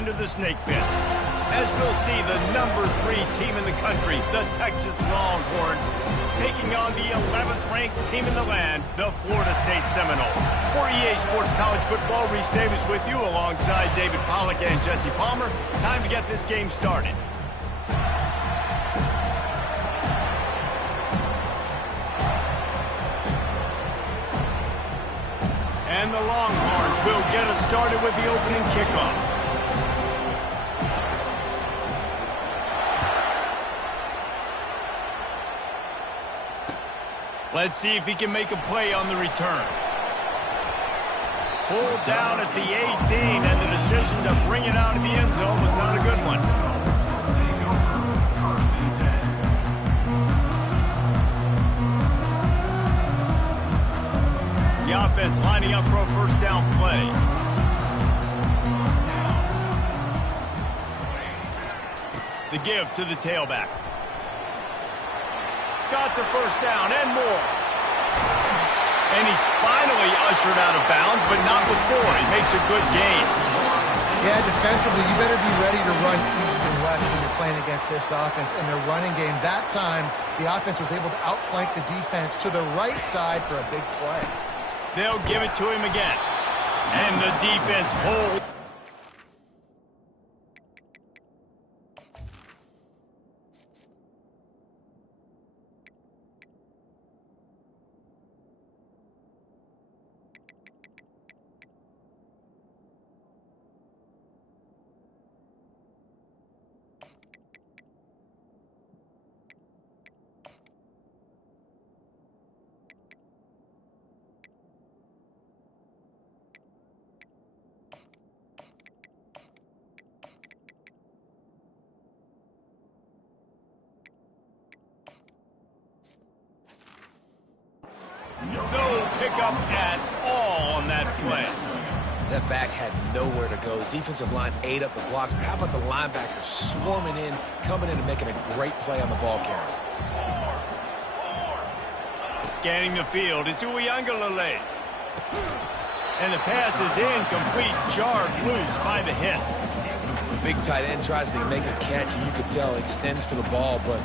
into the snake pit. As we'll see, the #3 team in the country, the Texas Longhorns, taking on the 11th ranked team in the land, the Florida State Seminoles. For EA Sports College Football, Reese Davis with you alongside David Pollack and Jesse Palmer. Time to get this game started. And the Longhorns will get us started with the opening kickoff. Let's see if he can make a play on the return. Pulled down at the 18, and the decision to bring it out of the end zone was not a good one. The offense lining up for a first down play. The give to the tailback. Got the first down and more. And he's finally ushered out of bounds, but not before. He makes a good gain. Yeah, defensively, you better be ready to run east and west when you're playing against this offense. In their running game, that time, the offense was able to outflank the defense to the right side for a big play. They'll give it to him again. And the defense holds. No pickup at all on that play. That back had nowhere to go. Defensive line ate up the blocks, but how about the linebackers swarming in, coming in and making a great play on the ball carrier? Scanning the field, it's Uiagalelei. And the pass is incomplete, jarred loose by the hit. The big tight end tries to make a catch, and you could tell extends for the ball, but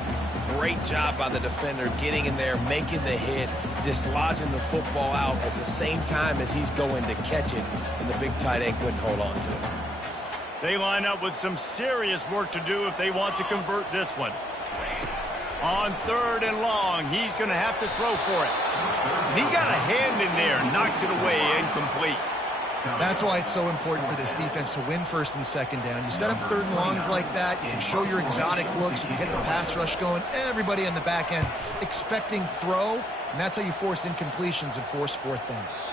great job by the defender getting in there, making the hit, dislodging the football out at the same time as he's going to catch it, and the big tight end couldn't hold on to it. They line up with some serious work to do if they want to convert this one. On 3rd and long, he's going to have to throw for it. And he got a hand in there, knocks it away, incomplete. That's why it's so important for this defense to win 1st and 2nd down. You set up 3rd and longs like that, you can show your exotic looks, you can get the pass rush going, everybody on the back end expecting throw, and that's how you force incompletions and force 4th downs.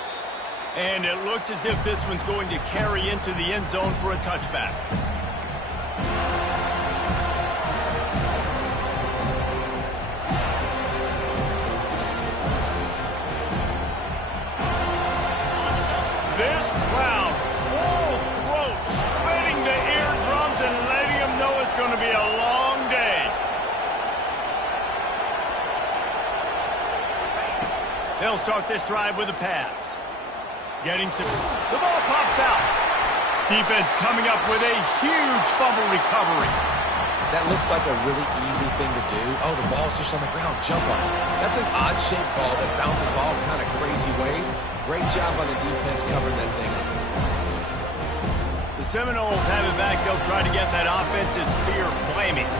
And it looks as if this one's going to carry into the end zone for a touchback. This crowd, full throat, splitting the eardrums and letting them know it's going to be a long day. They'll start this drive with a pass. Getting some... The ball pops out. Defense coming up with a huge fumble recovery. That looks like a really easy thing to do. Oh, the ball's just on the ground. Jump on it. That's an odd-shaped ball that bounces all kind of crazy ways. Great job on the defense covering that thing up. The Seminoles have it back. They'll try to get that offensive spear flaming.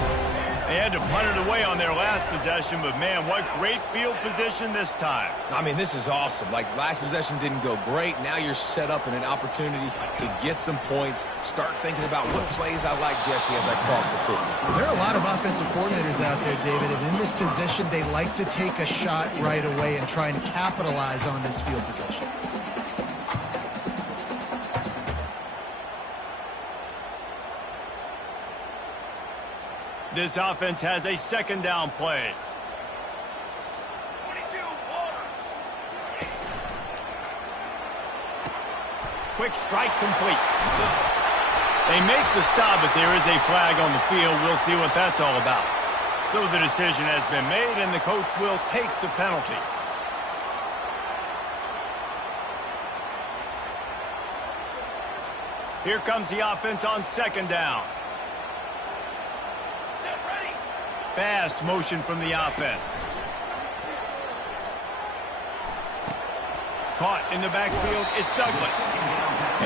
They had to punt it away on their last possession, but man, what great field position this time. I mean, this is awesome. Like, last possession didn't go great. Now you're set up in an opportunity to get some points. Start thinking about what plays I like, Jesse, as I cross the football. There are a lot of offensive coordinators out there, David, and in this position, they like to take a shot right away and try and capitalize on this field position. This offense has a 2nd down play. Quick strike complete. They make the stop, but there is a flag on the field. We'll see what that's all about. So the decision has been made, and the coach will take the penalty. Here comes the offense on second down. Fast motion from the offense. Caught in the backfield, it's Douglas.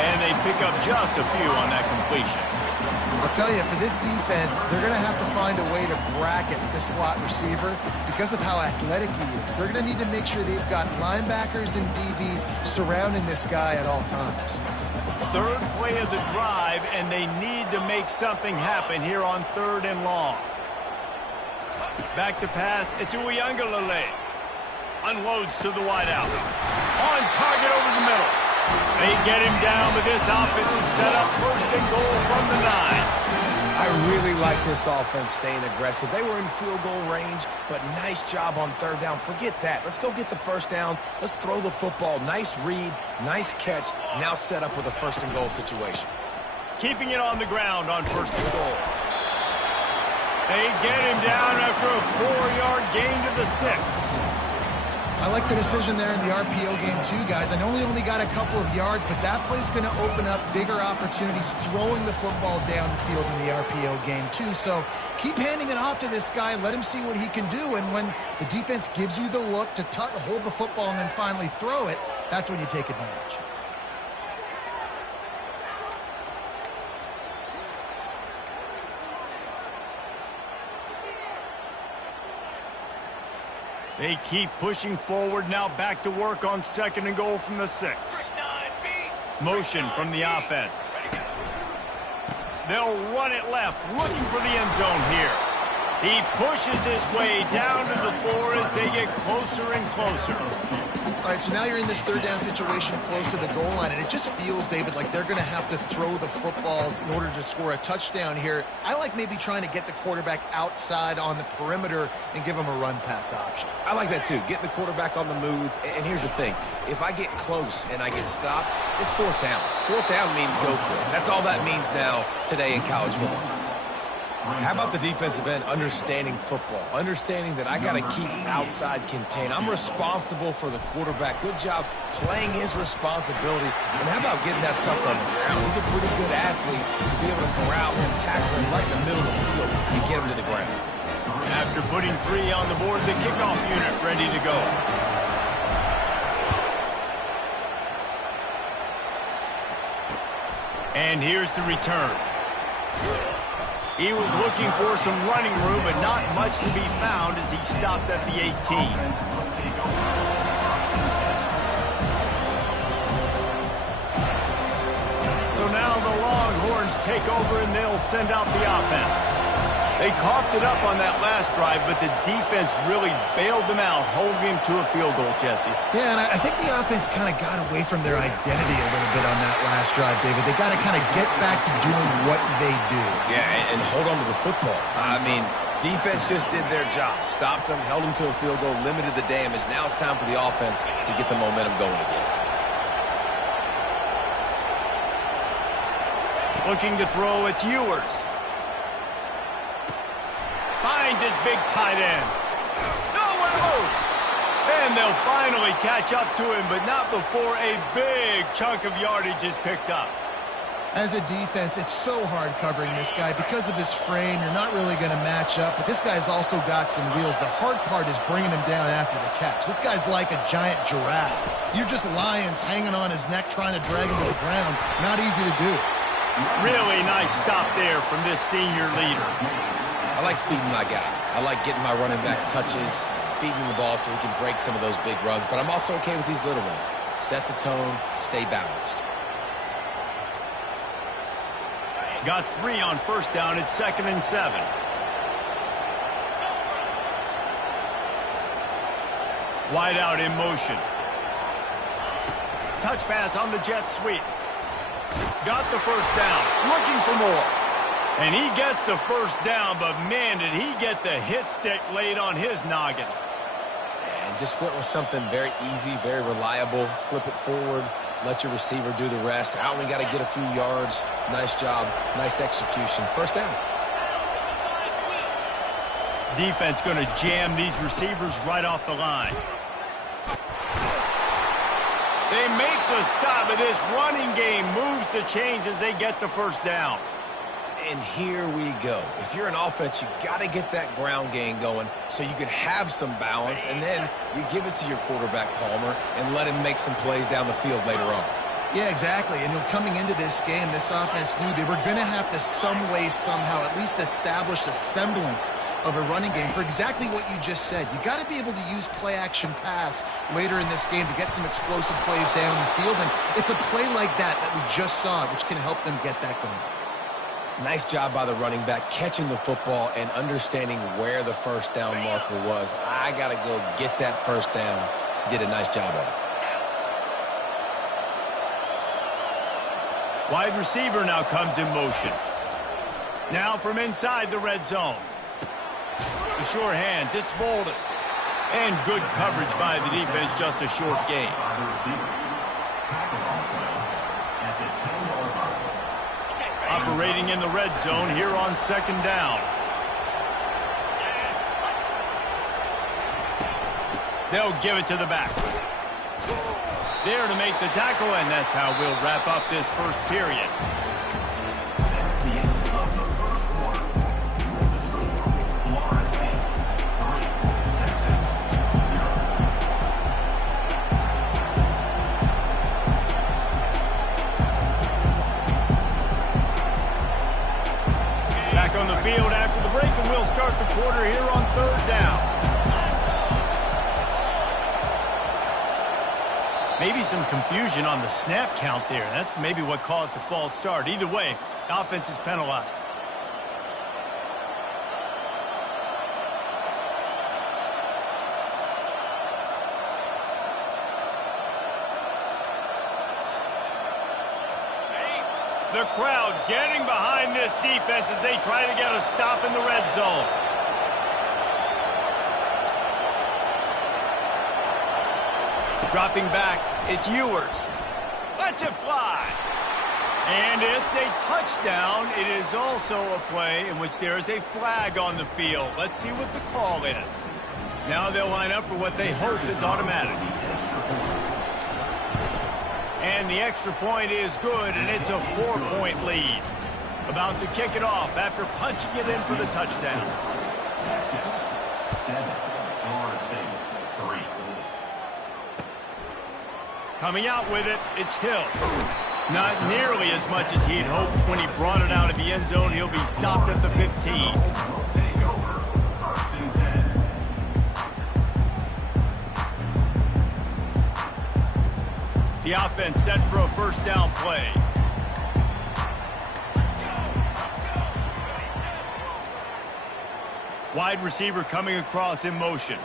And they pick up just a few on that completion. I'll tell you, for this defense, they're going to have to find a way to bracket this slot receiver because of how athletic he is. They're going to need to make sure they've got linebackers and DBs surrounding this guy at all times. Third play of the drive, and they need to make something happen here on 3rd and long. Back to pass, it's Uiagalelei. Unloads to the wideout. On target over the middle. They get him down, but this offense is set up 1st and goal from the 9. I really like this offense staying aggressive. They were in field goal range, but nice job on 3rd down. Forget that. Let's go get the 1st down. Let's throw the football. Nice read, nice catch. Now set up with a 1st and goal situation. Keeping it on the ground on 1st and goal. They get him down after a 4-yard gain to the 6. I like the decision there in the RPO game too, guys. I know he only got a couple of yards, but that play's going to open up bigger opportunities throwing the football down the field in the RPO game too. So keep handing it off to this guy. Let him see what he can do. And when the defense gives you the look to hold the football and then finally throw it, that's when you take advantage. They keep pushing forward, now back to work on 2nd and goal from the 6. Motion from the offense. They'll run it left, looking for the end zone here. He pushes his way down to the 4 as they get closer and closer. All right, so now you're in this 3rd down situation close to the goal line, and it just feels, David, like they're going to have to throw the football in order to score a touchdown here. I like maybe trying to get the quarterback outside on the perimeter and give him a run-pass option. I like that too. Get the quarterback on the move. And here's the thing. If I get close and I get stopped, it's 4th down. 4th down means go for it. That's all that means now today in college football. How about the defensive end understanding football? Understanding that I got to keep outside contained. I'm responsible for the quarterback. Good job playing his responsibility. And how about getting that sucker on the ground? He's a pretty good athlete. To be able to corral him, tackle him right in the middle of the field, and get him to the ground. After putting 3 on the board, the kickoff unit ready to go. And here's the return. He was looking for some running room, but not much to be found as he stopped at the 18. So now the Longhorns take over and they'll send out the offense. They coughed it up on that last drive, but the defense really bailed them out, holding him to a field goal, Jesse. Yeah, and I think the offense kind of got away from their identity a little bit on that last drive, David. They got to kind of get back to doing what they do. Yeah, and hold on to the football. I mean, defense just did their job. Stopped them, held them to a field goal, limited the damage. Now it's time for the offense to get the momentum going again. Looking to throw, it's Ewers. Finds his big tight end. And they'll finally catch up to him, but not before a big chunk of yardage is picked up. As a defense, it's so hard covering this guy. Because of his frame, you're not really going to match up, but this guy's also got some wheels. The hard part is bringing him down after the catch. This guy's like a giant giraffe. You're just lions hanging on his neck trying to drag him to the ground. Not easy to do. Really nice stop there from this senior leader. I like feeding my guy. I like getting my running back touches, feeding him the ball so he can break some of those big runs. But I'm also okay with these little ones. Set the tone, stay balanced. Got 3 on 1st down at 2nd and 7. Wide out in motion. Touch pass on the jet sweep. Got the 1st down. Looking for more. And he gets the 1st down, but man, did he get the hit stick laid on his noggin. And just went with something very easy, very reliable. Flip it forward, let your receiver do the rest. I only got to get a few yards. Nice job, nice execution. 1st down. Defense going to jam these receivers right off the line. They make the stop, but this running game moves the chains as they get the first down. And here we go. If you're an offense, you got to get that ground game going so you can have some balance, and then you give it to your quarterback, Palmer, and let him make some plays down the field later on. Yeah, exactly. And coming into this game, this offense knew they were going to have to some way, somehow, at least establish a semblance of a running game for exactly what you just said. You got to be able to use play-action pass later in this game to get some explosive plays down the field, and it's a play like that we just saw, which can help them get that going. Nice job by the running back catching the football and understanding where the first down marker was. I got to go get that first down. Did a nice job of it. Wide receiver now comes in motion. Now from inside the red zone. The sure hands, it's Bolden. And good coverage by the defense, just a short gain. Operating in the red zone here on second down. They'll give it to the back. There to make the tackle, and that's how we'll wrap up this first period. Back on the field after the break, and we'll start the quarter here on third down. Maybe some confusion on the snap count there. That's maybe what caused the false start. Either way, the offense is penalized. The crowd getting behind this defense as they try to get a stop in the red zone. Dropping back, it's Ewers. Lets it fly. And it's a touchdown. It is also a play in which there is a flag on the field. Let's see what the call is. Now they'll line up for what they hope is automatic. And the extra point is good, and it's a 4-point lead. About to kick it off after punching it in for the touchdown. Texas, 7, Florida State, 3. Coming out with it, it's Hill. Not nearly as much as he'd hoped when he brought it out of the end zone. He'll be stopped at the 15. The offense set for a first down play. Wide receiver coming across in motion.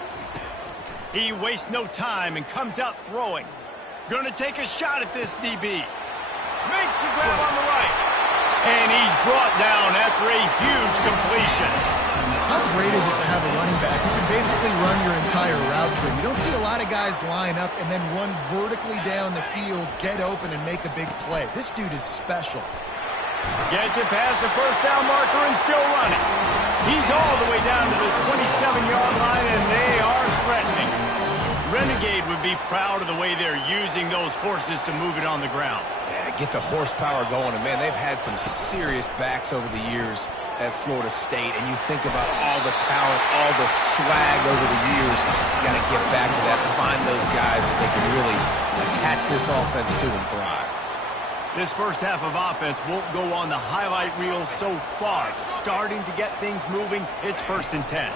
He wastes no time and comes out throwing. Going to take a shot at this DB. Makes the grab on the right. And he's brought down after a huge completion. How great is it to have a running back who can basically run your entire route tree? You don't see a lot of guys line up and then run vertically down the field, get open, and make a big play. This dude is special. Gets it past the first down marker and still running. He's all the way down to the 27-yard line, and they are threatening. Renegade would be proud of the way they're using those horses to move it on the ground. Yeah, get the horsepower going. And, man, they've had some serious backs over the years at Florida State. And you think about all the talent, all the swag over the years. You got to get back to that, find those guys that they can really attach this offense to and thrive. This first half of offense won't go on the highlight reel so far. Starting to get things moving, it's 1st and 10.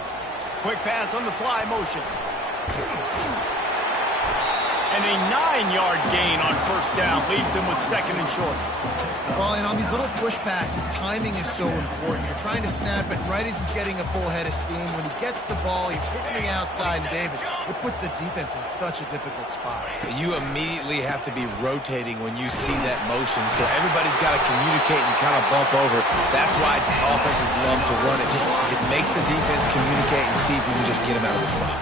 Quick pass on the fly motion. And a 9-yard gain on first down leaves them with 2nd and short. Well, and on these little push passes, timing is so important. You're trying to snap it right as he's getting a full head of steam. When he gets the ball, he's hitting the outside, and David, it puts the defense in such a difficult spot. You immediately have to be rotating when you see that motion, so everybody's got to communicate and kind of bump over. That's why offenses love to run it. It makes the defense communicate and see if you can just get him out of the spot.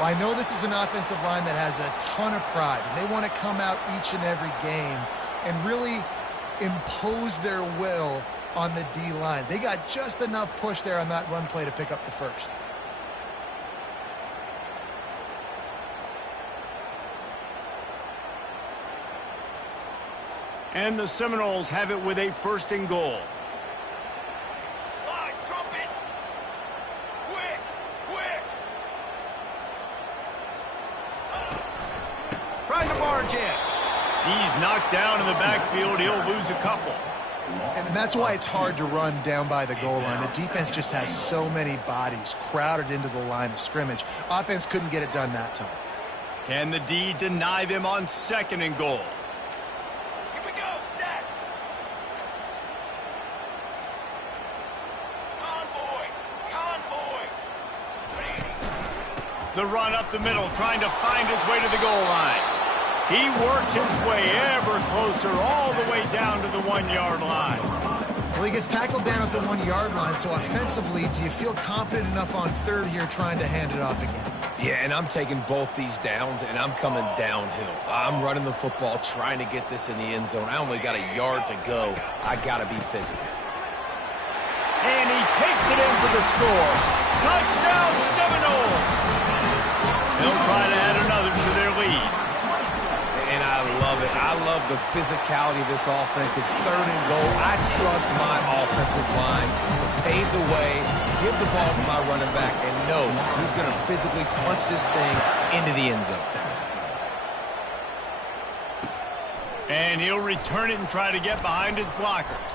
Well, I know this is an offensive line that has a ton of pride, and they want to come out each and every game and really impose their will on the D-line. They got just enough push there on that run play to pick up the first. And the Seminoles have it with a 1st and goal. Live trumpet. Quick, quick. Trying to barge in. He's knocked down in the backfield. He'll lose a couple. And that's why it's hard to run down by the goal line. The defense just has so many bodies crowded into the line of scrimmage. Offense couldn't get it done that time. Can the D deny them on 2nd and goal? Here we go, set. Convoy, convoy. The run up the middle, trying to find his way to the goal line. He works his way ever closer, all the way down to the 1-yard line. Well, he gets tackled down at the 1-yard line, so offensively, do you feel confident enough on 3rd here trying to hand it off again? Yeah, and I'm taking both these downs, and I'm coming downhill. I'm running the football, trying to get this in the end zone. I only got a yard to go. I got to be physical. And he takes it in for the score. Touchdown, Seminoles! They'll try to add another to their lead. And I love it. I love the physicality of this offense. It's 3rd and goal. I trust my offensive line to pave the way, give the ball to my running back, and know he's going to physically punch this thing into the end zone. And he'll return it and try to get behind his blockers.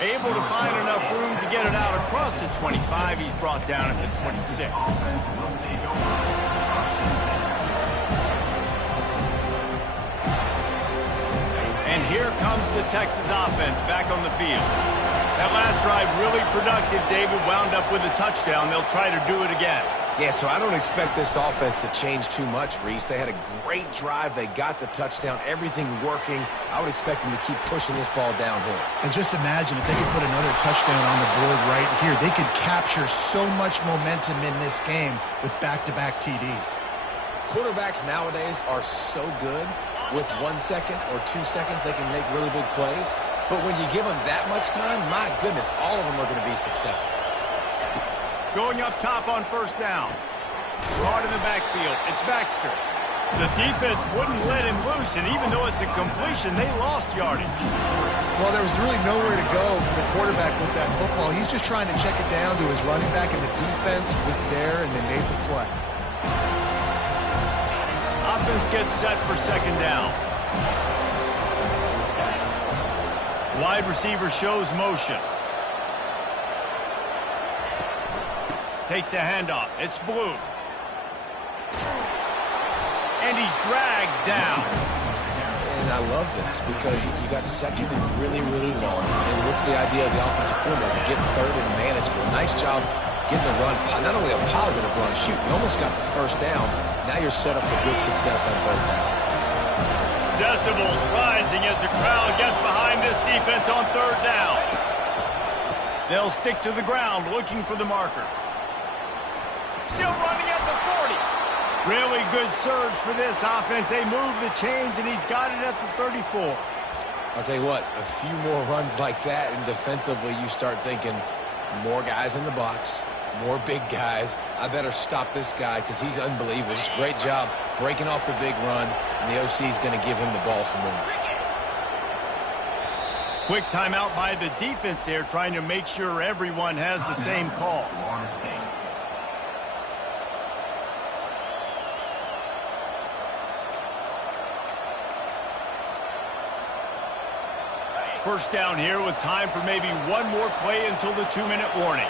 Able to find enough room to get it out across the 25. He's brought down at the 26. And here comes the Texas offense back on the field. That last drive really productive. David wound up with a touchdown. They'll try to do it again. Yeah, so I don't expect this offense to change too much, Reese. They had a great drive. They got the touchdown. Everything working. I would expect them to keep pushing this ball downhill. And just imagine if they could put another touchdown on the board right here. They could capture so much momentum in this game with back-to-back TDs. Quarterbacks nowadays are so good. With 1 second or 2 seconds, they can make really big plays. But when you give them that much time, my goodness, all of them are going to be successful. Going up top on 1st down. Brought in the backfield. It's Baxter. The defense wouldn't let him loose, and even though it's a completion, they lost yardage. Well, there was really nowhere to go for the quarterback with that football. He's just trying to check it down to his running back, and the defense was there, and they made the play. Offense gets set for 2nd down. Wide receiver shows motion. Takes a handoff. It's Blue. And he's dragged down. And I love this because you got 2nd and really, really long. And what's the idea of the offensive coordinator? Get 3rd and manageable. Nice job getting the run. Not only a positive run, shoot, you almost got the 1st down. Now you're set up for good success on 3rd down. Decibels rising as the crowd gets behind this defense on 3rd down. They'll stick to the ground looking for the marker. Still running at the 40. Really good surge for this offense. They move the chains, and he's got it at the 34. I'll tell you what, a few more runs like that, and defensively you start thinking more guys in the box, more big guys. I better stop this guy because he's unbelievable. Just great job breaking off the big run, and the OC is going to give him the ball some more. Quick timeout by the defense there, trying to make sure everyone has the same call. First down here with time for maybe one more play until the 2-minute warning.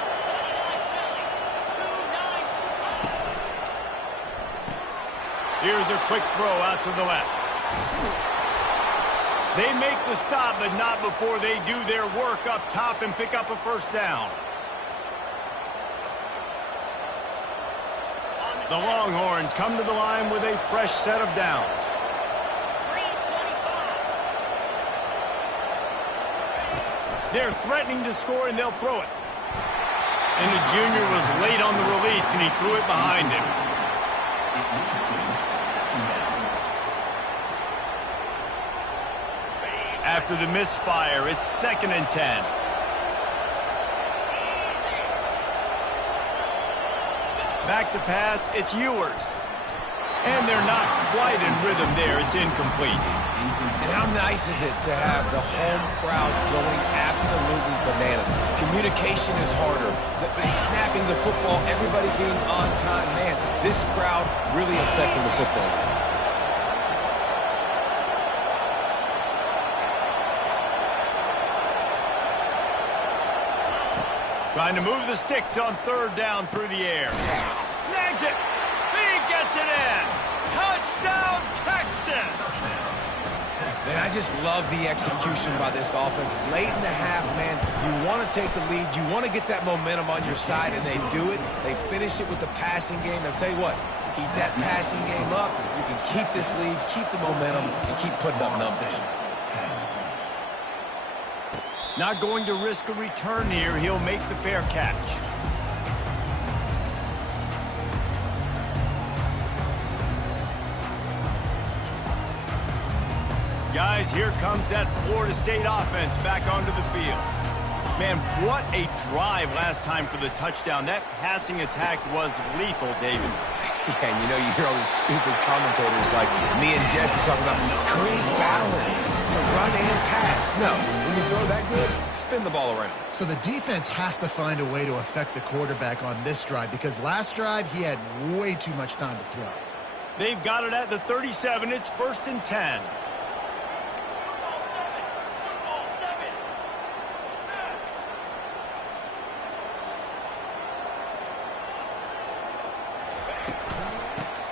Here's a quick throw out to the left. They make the stop, but not before they do their work up top and pick up a 1st down. The Longhorns come to the line with a fresh set of downs. They're threatening to score, and they'll throw it. And the junior was late on the release, and he threw it behind him. After the misfire, it's 2nd and 10. Back to pass, it's Ewers. And they're not quite in rhythm there. It's incomplete. And how nice is it to have the home crowd going absolutely bananas? Communication is harder. The snapping the football, everybody being on time. Man, this crowd really affecting the football game. Trying to move the sticks on third down through the air. Snags it. He gets it in. Touchdown, Texas! Man, I just love the execution by this offense. Late in the half, man, you want to take the lead. You want to get that momentum on your side, and they do it. They finish it with the passing game. I'll tell you what, keep that passing game up. You can keep this lead, keep the momentum, and keep putting up numbers. Not going to risk a return here. He'll make the fair catch. Guys, here comes that Florida State offense back onto the field. Man, what a drive last time for the touchdown. That passing attack was lethal, David. Yeah, and you know, you hear all these stupid commentators like me and Jesse talking about create balance, run and pass. No, when you throw that good, spin the ball around. So the defense has to find a way to affect the quarterback on this drive because last drive he had way too much time to throw. They've got it at the 37. It's 1st and 10.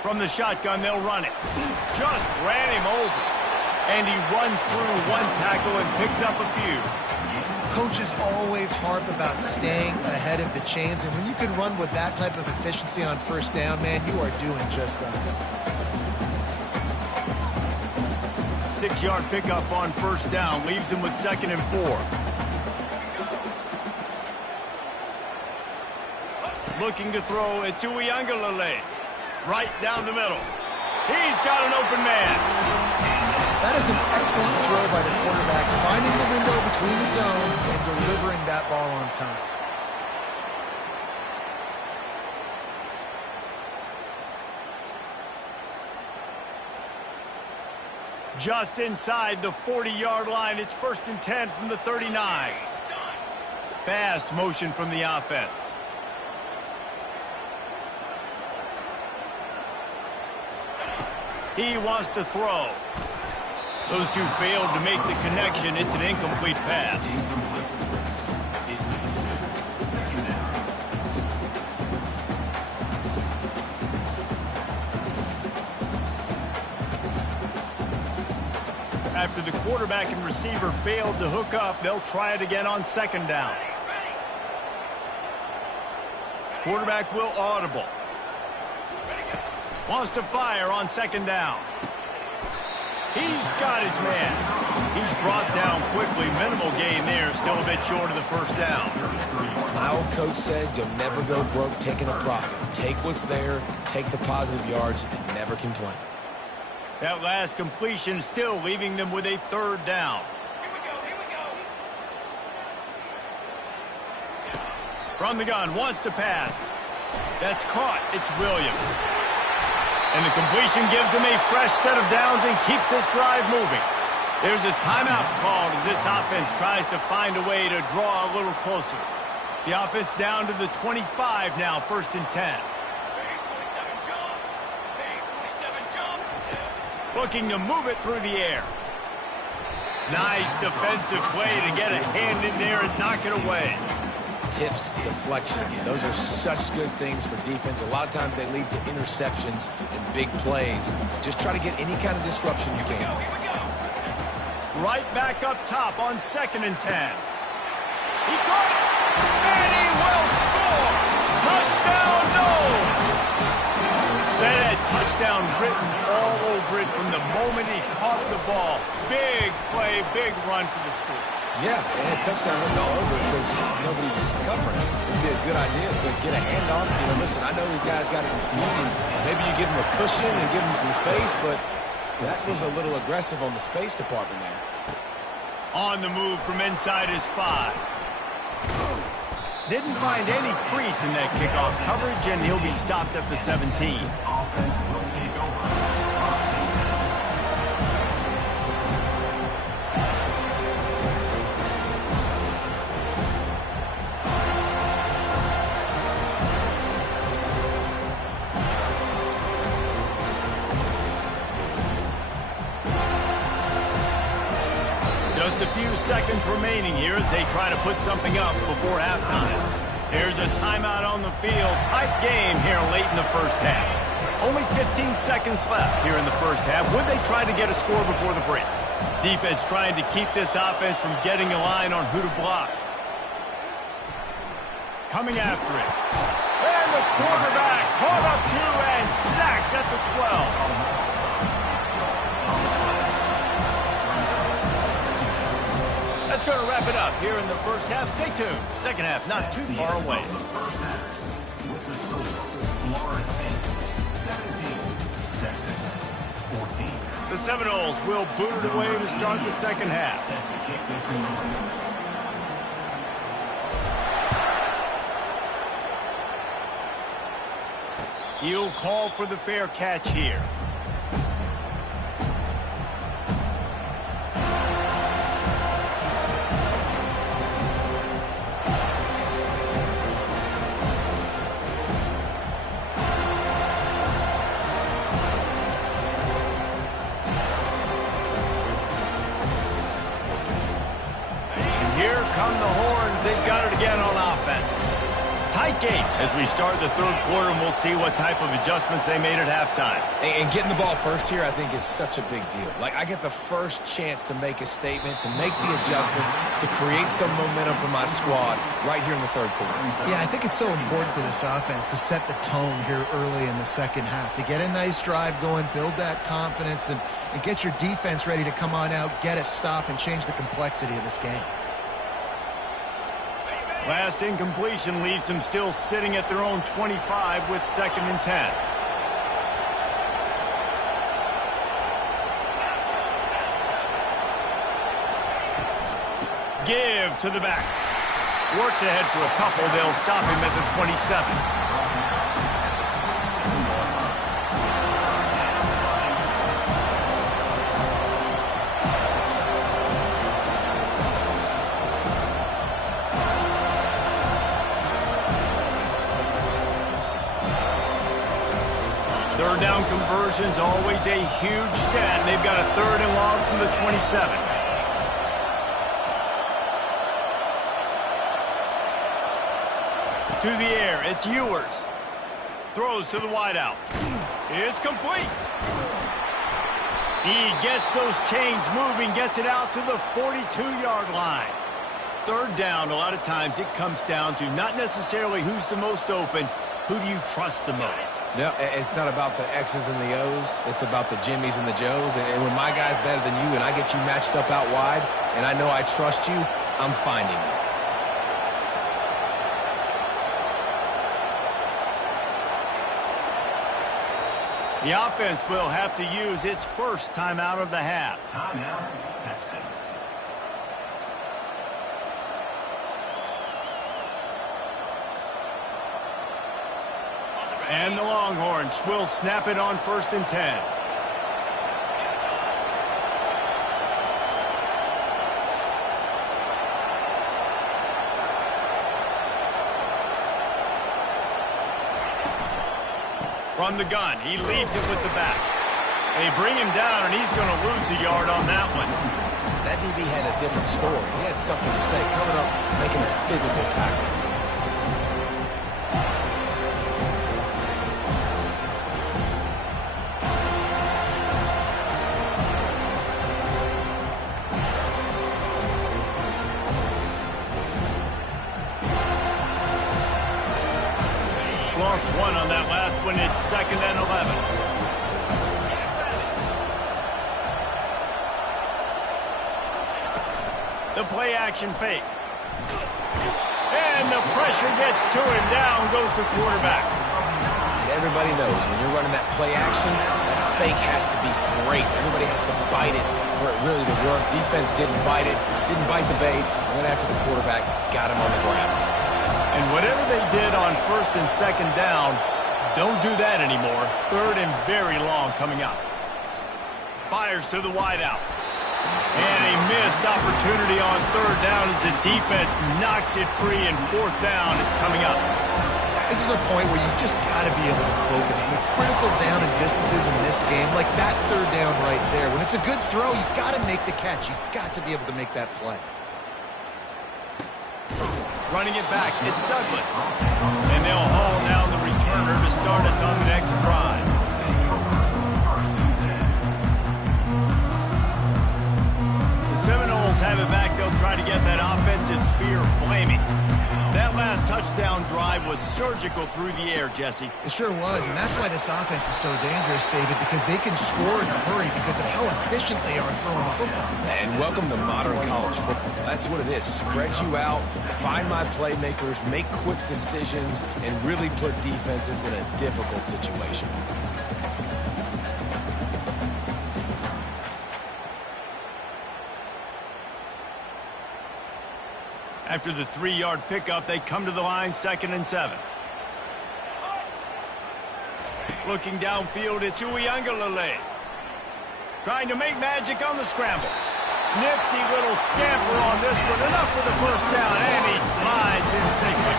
From the shotgun, they'll run it. Just ran him over. And he runs through one tackle and picks up a few. Coaches always harp about staying ahead of the chains, and when you can run with that type of efficiency on first down, man, you are doing just that. 6-yard pickup on first down. Leaves him with 2nd and 4. Looking to throw, it's Uiagalelei. Right down the middle. He's got an open man. That is an excellent throw by the quarterback, finding the window between the zones and delivering that ball on time. Just inside the 40-yard line. It's 1st and 10 from the 39. Fast motion from the offense. He wants to throw. Those two failed to make the connection. It's an incomplete pass. After the quarterback and receiver failed to hook up, they'll try it again on 2nd down. Quarterback will audible. Wants to fire on 2nd down. He's got his man. He's brought down quickly. Minimal gain there. Still a bit short of the 1st down. My old coach said you'll never go broke taking a profit. Take what's there, take the positive yards, and never complain. That last completion still leaving them with a 3rd down. Here we go. From the gun, wants to pass. That's caught. It's Williams. And the completion gives him a fresh set of downs and keeps this drive moving. There's a timeout called as this offense tries to find a way to draw a little closer. The offense down to the 25 now, 1st and 10. Looking to move it through the air. Nice defensive play to get a hand in there and knock it away. Tips, deflections, those are such good things for defense. A lot of times they lead to interceptions and big plays. Just try to get any kind of disruption you can. Right back up top on 2nd and 10. He caught it, and he will score. Touchdown, no! That had touchdown written all over it from the moment he caught the ball. Big play, big run for the score. Yeah, they had touchdown written all over it because nobody was covering it. It'd be a good idea to get a handoff. You know, listen, I know you guys got some speed, and maybe you give them a cushion and give them some space, but that was a little aggressive on the space department there. On the move from inside his 5. Didn't find any crease in that kickoff coverage, and he'll be stopped at the 17. Just a few seconds remaining here as they try to put something up before halftime. There's a timeout on the field. Tight game here late in the first half. Only 15 seconds left here in the first half. Would they try to get a score before the break? Defense trying to keep this offense from getting a line on who to block. Coming after it. And the quarterback caught up to and sacked at the 12. That's going to wrap it up here in the first half. Stay tuned. Second half not too far away. The Seminoles will boot it away to start the second half. He'll call for the fair catch here. Come the horns. They've got it again on offense. Tight game as we start the third quarter, and we'll see what type of adjustments they made at halftime. And getting the ball first here, I think, is such a big deal. Like, I get the first chance to make a statement, to make the adjustments, to create some momentum for my squad right here in the third quarter. Yeah, I think it's so important for this offense to set the tone here early in the second half, to get a nice drive going, build that confidence, and get your defense ready to come on out, get a stop, and change the complexity of this game. Last incompletion leaves them still sitting at their own 25 with 2nd and 10. Give to the back. Works ahead for a couple. They'll stop him at the 27. Third down conversion's always a huge stat. They've got a 3rd and long from the 27. To the air, it's Ewers. Throws to the wideout. It's complete. He gets those chains moving, gets it out to the 42-yard line. Third down, a lot of times it comes down to not necessarily who's the most open, who do you trust the most? No, it's not about the X's and the O's. It's about the Jimmies and the Joes. And when my guy's better than you and I get you matched up out wide and I know I trust you, I'm finding you. The offense will have to use its first timeout of the half. Timeout, Texas. And the Longhorns will snap it on 1st and 10. From the gun, he leaves it with the back. They bring him down, and he's going to lose a yard on that one. That DB had a different story. He had something to say, coming up, making a physical tackle. Lost one on that last one. It's 2nd and 11. The play action fake. And the pressure gets to him. Down goes the quarterback. And everybody knows when you're running that play action, that fake has to be great. Everybody has to bite it for it really to work. Defense didn't bite it, didn't bite the bait, went after the quarterback, got him on the ground. And whatever they did on 1st and 2nd down, don't do that anymore. 3rd and very long coming up. Fires to the wideout. And a missed opportunity on 3rd down as the defense knocks it free, and 4th down is coming up. This is a point where you just got to be able to focus. The critical down and distances in this game, like that third down right there. When it's a good throw, you got to make the catch. You got to be able to make that play. Running it back, it's Douglas. And they'll haul down the returner to start us on the next drive. The Seminoles have it back. They'll try to get that offensive spear flaming. That last touchdown drive was surgical through the air, Jesse. It sure was, and that's why this offense is so dangerous, David, because they can score in a hurry because of how efficient they are throwing the football. And welcome to modern college football. That's what it is. Spread you out, find my playmakers, make quick decisions, and really put defenses in a difficult situation. After the 3-yard pickup, they come to the line, 2nd and 7. Looking downfield, it's Uiagalelei. Trying to make magic on the scramble. Nifty little scamper on this one. Enough for the first down, and he slides in safely.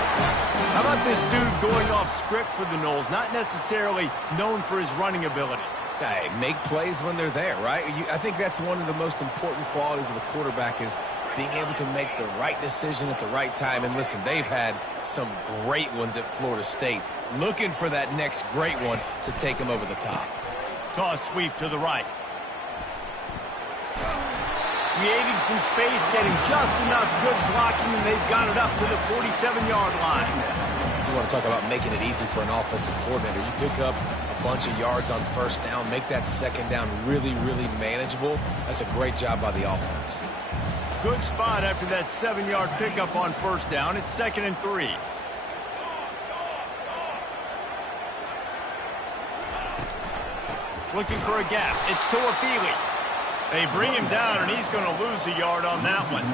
How about this dude going off script for the Noles? Not necessarily known for his running ability. Hey, make plays when they're there, right? I think that's one of the most important qualities of a quarterback is being able to make the right decision at the right time. And listen, they've had some great ones at Florida State. Looking for that next great one to take them over the top. Toss sweep to the right. Creating some space, getting just enough good blocking, and they've got it up to the 47-yard line. You want to talk about making it easy for an offensive coordinator. You pick up a bunch of yards on first down, make that second down really, really manageable. That's a great job by the offense. Good spot after that 7-yard pickup on first down. It's 2nd and 3. Looking for a gap. It's Tuafili. They bring him down, and he's going to lose a yard on that one.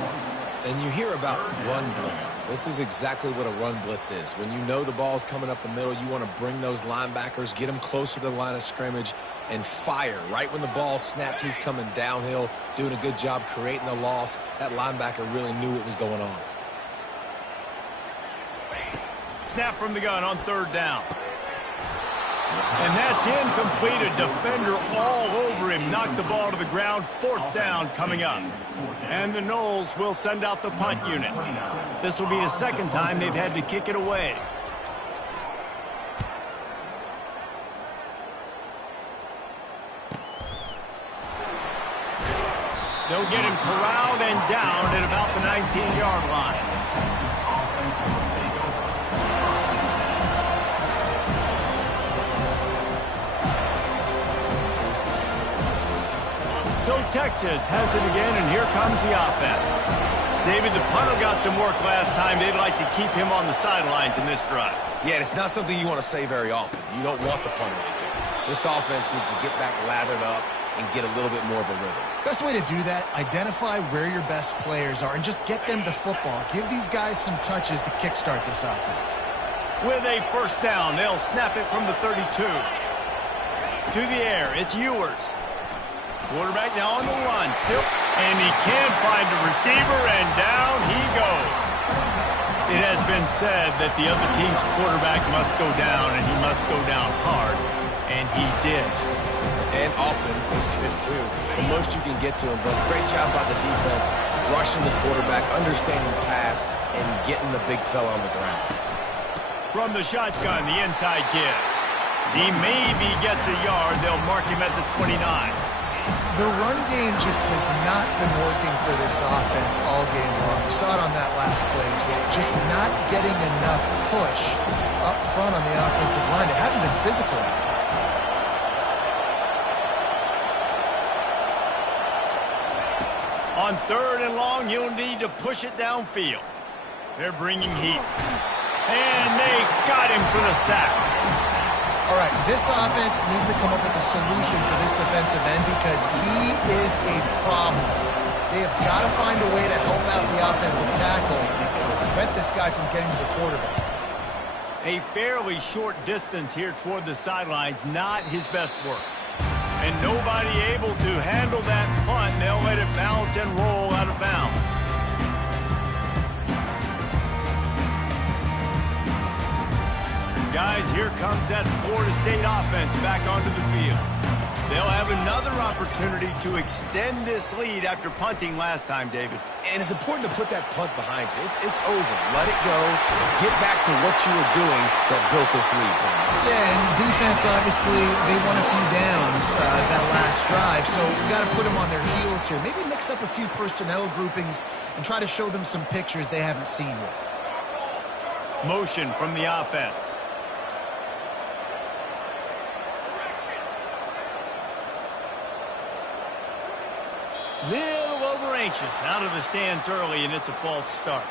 And you hear about run blitzes. This is exactly what a run blitz is. When you know the ball's coming up the middle, you want to bring those linebackers, get them closer to the line of scrimmage, and fire. Right when the ball snaps, he's coming downhill, doing a good job creating the loss. That linebacker really knew what was going on. Snap from the gun on 3rd down. And that's incomplete. A defender all over him. Knocked the ball to the ground. 4th down coming up. And the Noles will send out the punt unit. This will be the 2nd time they've had to kick it away. They'll get him corralled and down at about the 19-yard line. So Texas has it again, and here comes the offense. David, the punter got some work last time. They'd like to keep him on the sidelines in this drive. Yeah, it's not something you want to say very often. You don't want the punter out there. This offense needs to get back lathered up and get a little bit more of a rhythm. Best way to do that, identify where your best players are and just get them the football. Give these guys some touches to kickstart this offense. With a first down, they'll snap it from the 32. To the air, it's Ewers. Quarterback now on the run, still, and he can't find a receiver, and down he goes. It has been said that the other team's quarterback must go down, and he must go down hard, and he did. And often is good, too. The most you can get to him, but great job by the defense, rushing the quarterback, understanding the pass, and getting the big fella on the ground. From the shotgun, the inside give. He maybe gets a yard. They'll mark him at the 29. The run game just has not been working for this offense all game long. We saw it on that last play as well. Just not getting enough push up front on the offensive line. They haven't been physical. On 3rd and long, you'll need to push it downfield. They're bringing heat. And they got him for the sack. All right, this offense needs to come up with a solution for this defensive end because he is a problem. They have got to find a way to help out the offensive tackle and prevent this guy from getting to the quarterback. A fairly short distance here toward the sidelines, not his best work. And nobody able to handle that punt. They'll let it bounce and roll out of bounds. here comes that Florida State offense back onto the field. They'll have another opportunity to extend this lead after punting last time, David. And it's important to put that punt behind you. It's over. Let it go. Get back to what you were doing that built this lead. Yeah, and defense, obviously, they won a few downs that last drive, so you got to put them on their heels here. Maybe mix up a few personnel groupings and try to show them some pictures they haven't seen yet. Motion from the offense. Little over anxious out of the stands early, and it's a false start.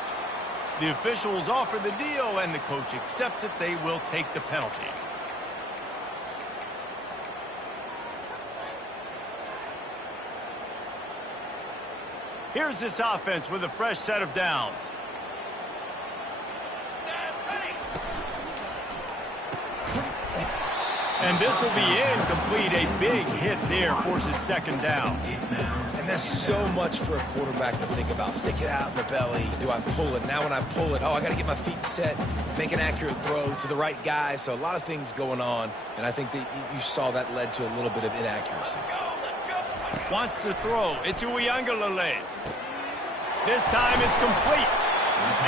The officials offer the deal, and the coach accepts it. They will take the penalty. Here's this offense with a fresh set of downs. And this will be incomplete. A big hit there forces second down. And there's so much for a quarterback to think about. Stick it out in the belly. Do I pull it? Now when I pull it, I got to get my feet set, make an accurate throw to the right guy. So a lot of things going on, and I think that you saw that led to a little bit of inaccuracy. Wants to throw. It's Uiagalelei. This time it's complete.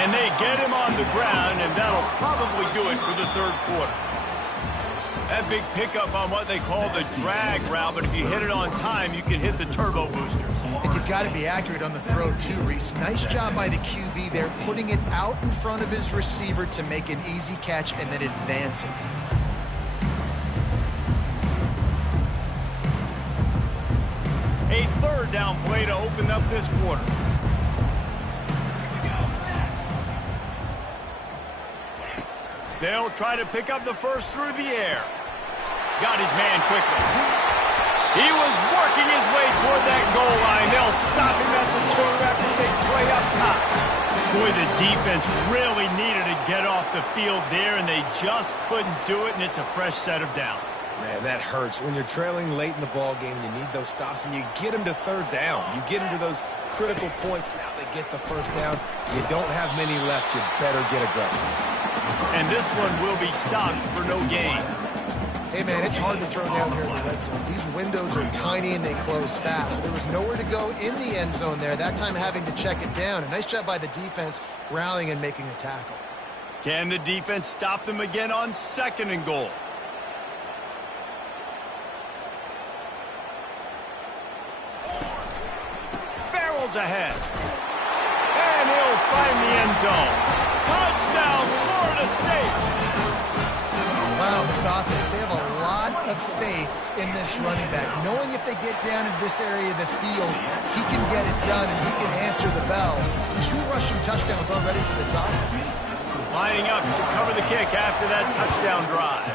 And they get him on the ground, and that'll probably do it for the third quarter. That big pickup on what they call the drag route, but if you hit it on time, you can hit the turbo boosters. And you've got to be accurate on the throw too, Reese. Nice job by the QB there, putting it out in front of his receiver to make an easy catch and then advance it. A third down play to open up this quarter. They'll try to pick up the first through the air. Got his man quickly. He was working his way toward that goal line. They'll stop him at the 2 after a big play up top. Boy, the defense really needed to get off the field there, and they just couldn't do it, and it's a fresh set of downs. Man, that hurts. When you're trailing late in the ball game, you need those stops, and you get them to third down. You get them to those critical points. Now they get the first down. You don't have many left. You better get aggressive. And this one will be stopped for no gain. Hey, man, it's hard to throw down here in the red zone. These windows are tiny and they close fast. There was nowhere to go in the end zone there, that time having to check it down. A nice job by the defense rallying and making a tackle. Can the defense stop them again on 2nd and goal? Farrell's ahead. And he'll find the end zone. Touchdown, Florida State! Wow, this offense, they have a lot of faith in this running back, knowing if they get down into this area of the field, he can get it done and he can answer the bell. 2 rushing touchdowns already for this offense. Lining up to cover the kick after that touchdown drive.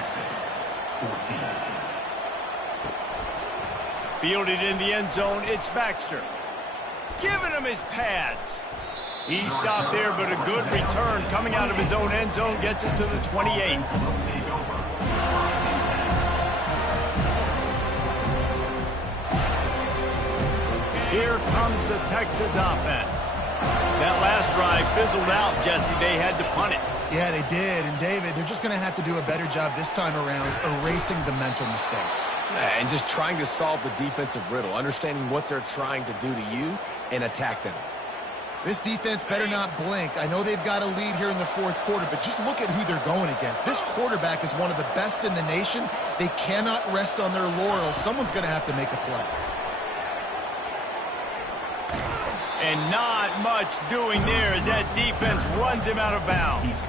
Fielded in the end zone, it's Baxter. Giving him his pads. He stopped there, but a good return coming out of his own end zone gets it to the 28. Here comes the Texas offense. That last drive fizzled out, Jesse. They had to punt it. Yeah, they did. And, David, they're just going to have to do a better job this time around erasing the mental mistakes. And just trying to solve the defensive riddle, understanding what they're trying to do to you and attack them. This defense better not blink. I know they've got a lead here in the 4th quarter, but just look at who they're going against. This quarterback is one of the best in the nation. They cannot rest on their laurels. Someone's going to have to make a play. And not much doing there as that defense runs him out of bounds.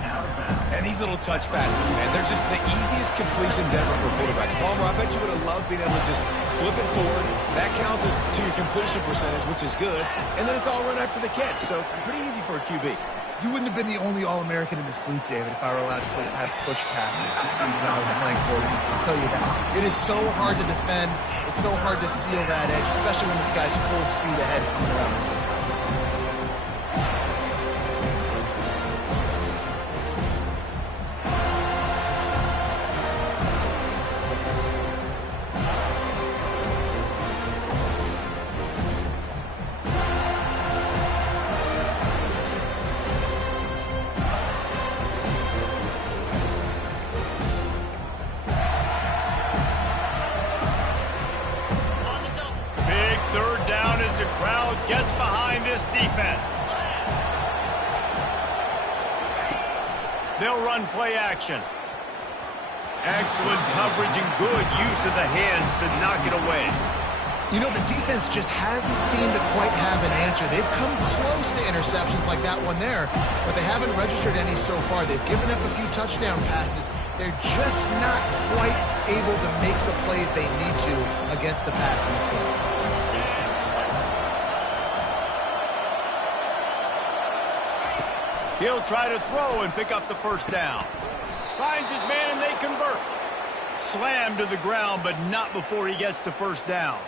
And these little touch passes, man, they're just the easiest completions ever for quarterbacks. Palmer, I bet you would have loved being able to just flip it forward. That counts as to your completion percentage, which is good. And then it's all run after the catch, so pretty easy for a QB. You wouldn't have been the only All-American in this booth, David, if I were allowed to have push passes when I was playing quarterback. I'll tell you that. It is so hard to defend. It's so hard to seal that edge, especially when this guy's full speed ahead coming around the inside. They'll run play action. Excellent coverage and good use of the hands to knock it away. You know, the defense just hasn't seemed to quite have an answer. They've come close to interceptions like that one there, but they haven't registered any so far. They've given up a few touchdown passes. They're just not quite able to make the plays they need to against the pass in this game. He'll try to throw and pick up the first down. Finds his man and they convert. Slammed to the ground, but not before he gets the first down.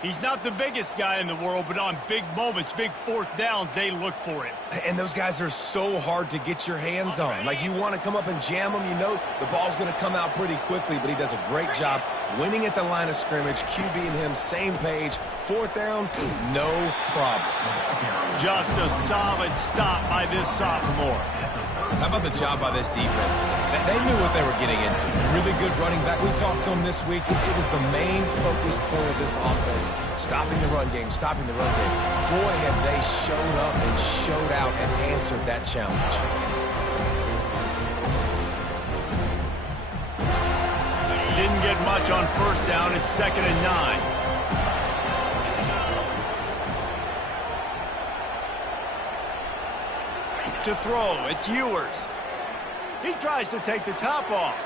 He's not the biggest guy in the world, but on big moments, big fourth downs, they look for it. And those guys are so hard to get your hands on. Like, you want to come up and jam them. You know the ball's going to come out pretty quickly, but he does a great job winning at the line of scrimmage. QB and him, same page. Fourth down, no problem. Just a solid stop by this sophomore. How about the job by this defense? They knew what they were getting into. Really good running back. We talked to him this week. It was the main focus point of this offense. Stopping the run game, stopping the run game. Boy, have they showed up and showed out and answered that challenge. Didn't get much on first down. It's 2nd and 9. To throw, it's Ewers. He tries to take the top off.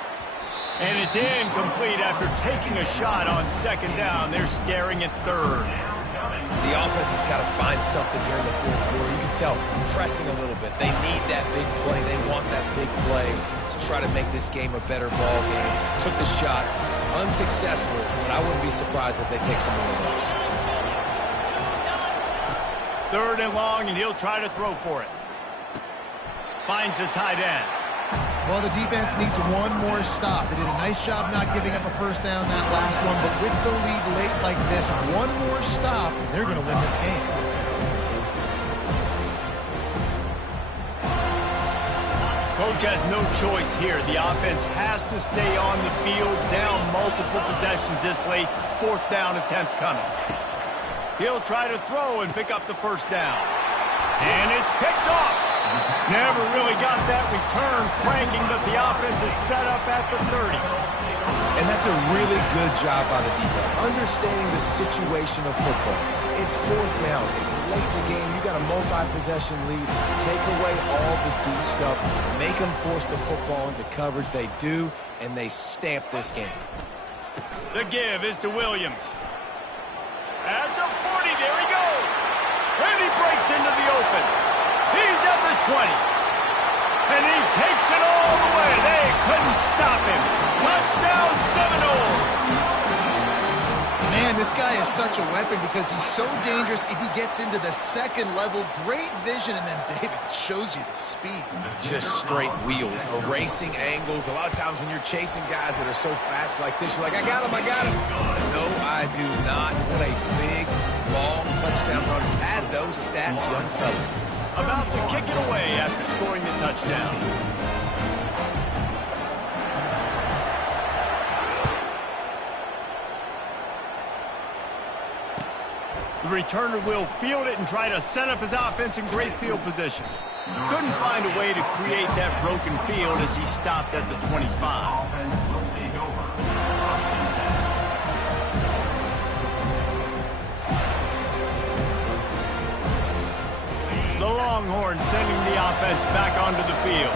And it's incomplete after taking a shot on 2nd down. They're staring at 3rd. The offense has got to find something here in the fourth quarter. You can tell, pressing a little bit. They need that big play. They want that big play to try to make this game a better ball game. Took the shot, unsuccessful, but I wouldn't be surprised if they take some more of those. 3rd and long, and he'll try to throw for it. Finds the tight end. Well, the defense needs one more stop. They did a nice job not giving up a first down that last one, but with the lead late like this, one more stop, and they're going to win this game. Coach has no choice here. The offense has to stay on the field, down multiple possessions this late. 4th down attempt coming. He'll try to throw and pick up the first down. And it's picked off. Never really got that return cranking, but the offense is set up at the 30. And that's a really good job by the defense, understanding the situation of football. It's 4th down. It's late in the game. You got a multi-possession lead. Take away all the deep stuff. Make them force the football into coverage. They do, and they stamp this game. The give is to Williams. At the 40, there he goes. And he breaks into the open. He's at the 20. And he takes it all the way. They couldn't stop him. Touchdown Seminoles. Man, this guy is such a weapon because he's so dangerous if he gets into the second level. Great vision, and then David shows you the speed. Just straight wheels, erasing angles. A lot of times when you're chasing guys that are so fast like this, you're like, I got him, I got him. No, I do not. What a big, long touchdown run. Add those stats, young fella. About to kick it away after scoring the touchdown. The returner will field it and try to set up his offense in great field position. Couldn't find a way to create that broken field as he stopped at the 25. The Longhorns sending the offense back onto the field.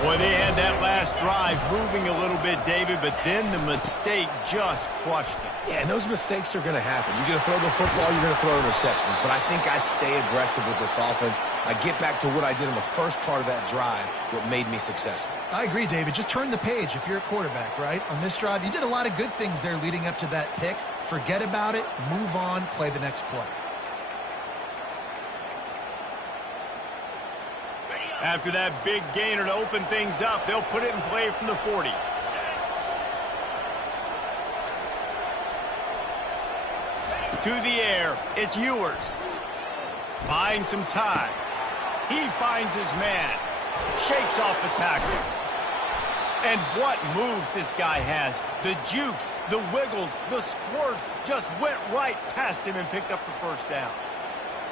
Boy, they had that last drive moving a little bit, David, but then the mistake just crushed them. Yeah, and those mistakes are going to happen. You're going to throw the football, you're going to throw interceptions. But I think I stay aggressive with this offense. I get back to what I did in the first part of that drive, what made me successful. I agree, David. Just turn the page if you're a quarterback, right? On this drive, you did a lot of good things there leading up to that pick. Forget about it, move on, play the next play. After that big gainer to open things up, they'll put it in play from the 40. To the air, it's Ewers. Buying some time. He finds his man. Shakes off the tackle. And what moves this guy has. The jukes, the wiggles, the squirts just went right past him and picked up the first down.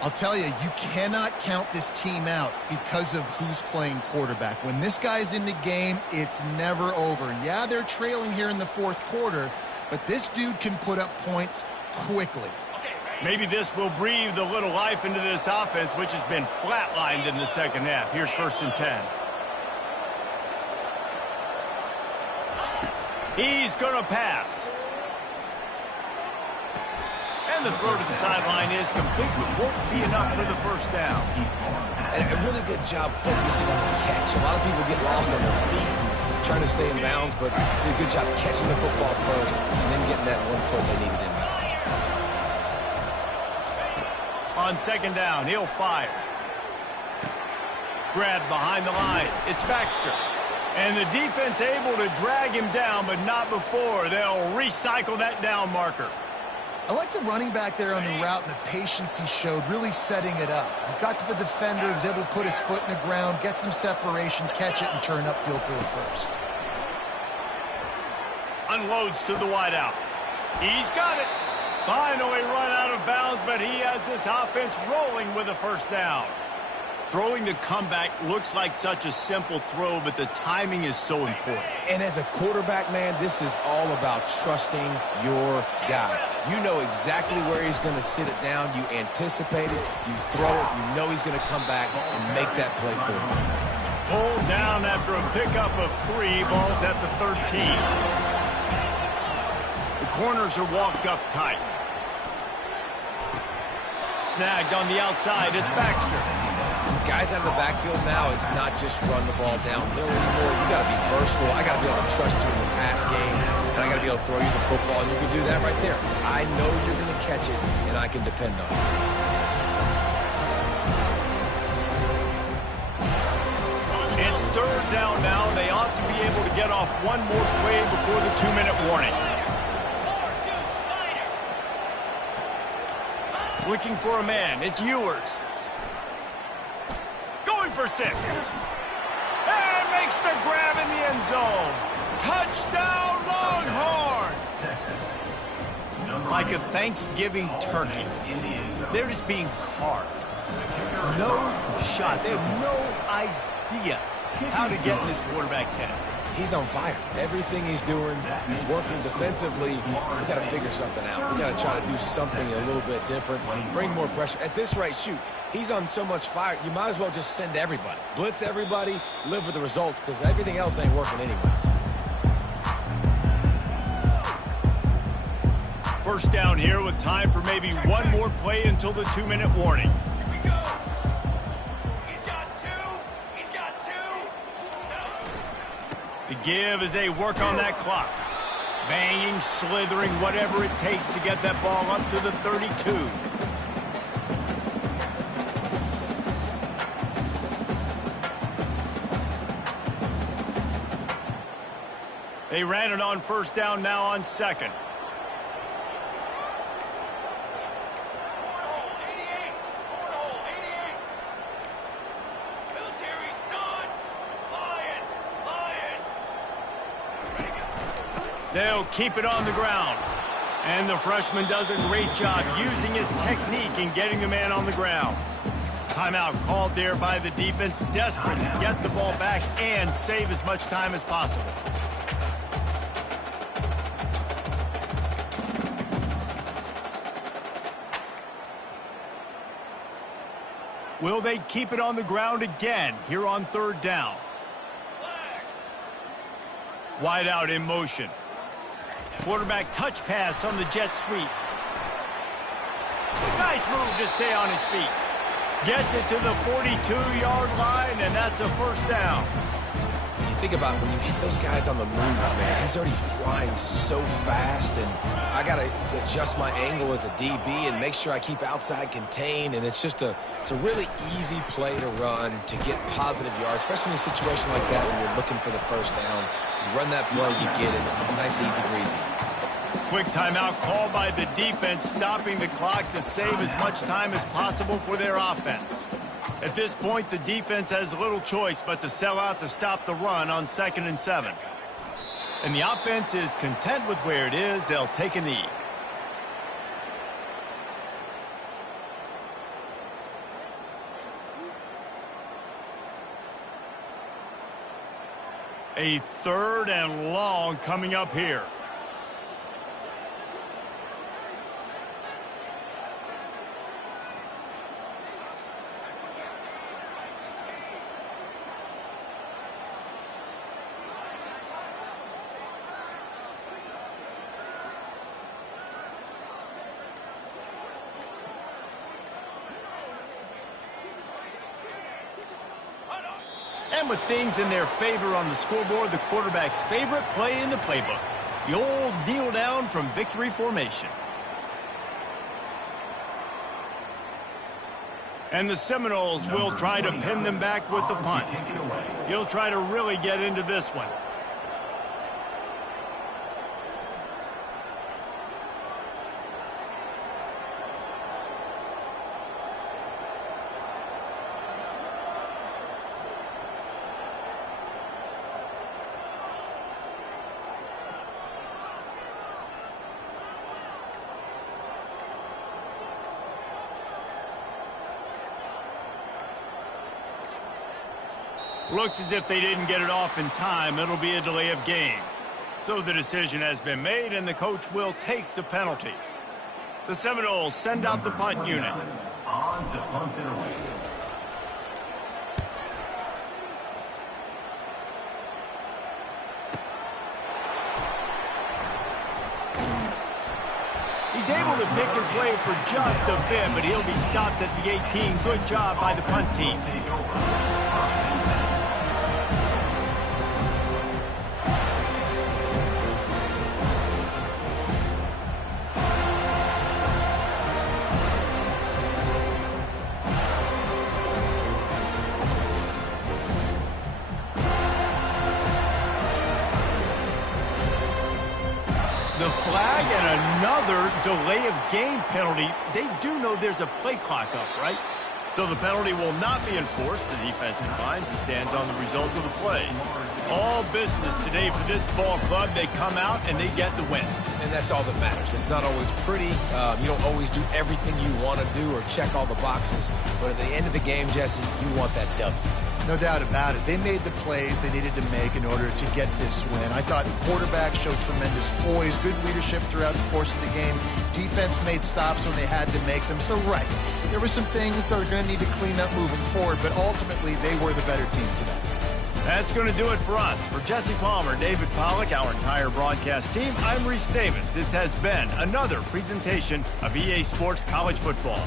I'll tell you, you cannot count this team out because of who's playing quarterback. When this guy's in the game, it's never over. Yeah, they're trailing here in the fourth quarter, but this dude can put up points quickly. Maybe this will breathe a little life into this offense, which has been flatlined in the second half. Here's 1st and 10. He's going to pass. And the throw to the sideline is complete, but won't be enough for the first down. And a really good job focusing on the catch. A lot of people get lost on their feet and trying to stay in bounds, but did a good job catching the football first and then getting that 1 foot they needed in bounds. On 2nd down, he'll fire. Grabbed behind the line. It's Baxter. And the defense able to drag him down, but not before. They'll recycle that down marker. I like the running back there on the route and the patience he showed, really setting it up. He got to the defender, was able to put his foot in the ground, get some separation, catch it, and turn upfield for the first. Unloads to the wideout. He's got it. Finally run out of bounds, but he has this offense rolling with a first down. Throwing the comeback looks like such a simple throw, but the timing is so important. And as a quarterback, man, this is all about trusting your guy. You know exactly where he's going to sit it down. You anticipate it. You throw it. You know he's going to come back and make that play for you. Pulled down after a pickup of 3. Ball's at the 13. The corners are walked up tight. Snagged on the outside. It's Baxter. Guys out of the backfield now, it's not just run the ball downhill anymore. You got to be versatile. I got to be able to trust you in the pass game, and I got to be able to throw you the football, and you can do that right there. I know you're going to catch it, and I can depend on it. It's 3rd down now. They ought to be able to get off one more play before the 2-minute warning. Looking for a man. It's Ewers. Going for 6. And makes the grab in the end zone. Touchdown, Longhorns! Like a Thanksgiving turkey. They're just being carved. No shot. They have no idea how to get in this quarterback's head. He's on fire. Everything he's doing, he's working defensively. We got to figure something out. We got to try to do something a little bit different, bring more pressure. At this rate, shoot, he's on so much fire, you might as well just send everybody. Blitz everybody, live with the results, because everything else ain't working anyways. First down here with time for maybe one more play until the 2-minute warning. The give as they work on that clock. Banging, slithering, whatever it takes to get that ball up to the 32. They ran it on 1st down, now on 2nd. They'll keep it on the ground. And the freshman does a great job using his technique and getting the man on the ground. Timeout called there by the defense, desperate to get the ball back and save as much time as possible. Will they keep it on the ground again here on 3rd down? Wide out in motion. Quarterback touch pass on the jet sweep. Nice move to stay on his feet. Gets it to the 42-yard line, and that's a first down. You think about when you hit those guys on the move, man, he's already flying so fast, and I got to adjust my angle as a DB and make sure I keep outside contained, and it's a really easy play to run to get positive yards, especially in a situation like that when you're looking for the first down. You run that play, you get it. Nice, easy, breezy. Quick timeout called by the defense, stopping the clock to save as much time as possible for their offense. At this point, the defense has little choice but to sell out to stop the run on 2nd and 7. And the offense is content with where it is. They'll take a knee. A 3rd and long coming up here. And with things in their favor on the scoreboard, the quarterback's favorite play in the playbook. The old kneel down from victory formation. And the Seminoles will try to pin them back with the punt. He'll try to really get into this one. Looks as if they didn't get it off in time. It'll be a delay of game. So the decision has been made, and the coach will take the penalty. The Seminoles send out the punt unit. On to punt it away. He's able to pick his way for just a bit, but he'll be stopped at the 18. Good job by the punt team. The flag and another delay of game penalty. They do know there's a play clock up, right? So the penalty will not be enforced. The defense declines and stands on the result of the play. All business today for this ball club. They come out and they get the win. And that's all that matters. It's not always pretty. You don't always do everything you want to do or check all the boxes. But at the end of the game, Jesse, you want that W. No doubt about it. They made the plays they needed to make in order to get this win. I thought the quarterback showed tremendous poise, good leadership throughout the course of the game. Defense made stops when they had to make them. So, right, there were some things that are going to need to clean up moving forward, but ultimately they were the better team today. That's going to do it for us. For Jesse Palmer, David Pollack, our entire broadcast team, I'm Reese Davis. This has been another presentation of EA Sports College Football.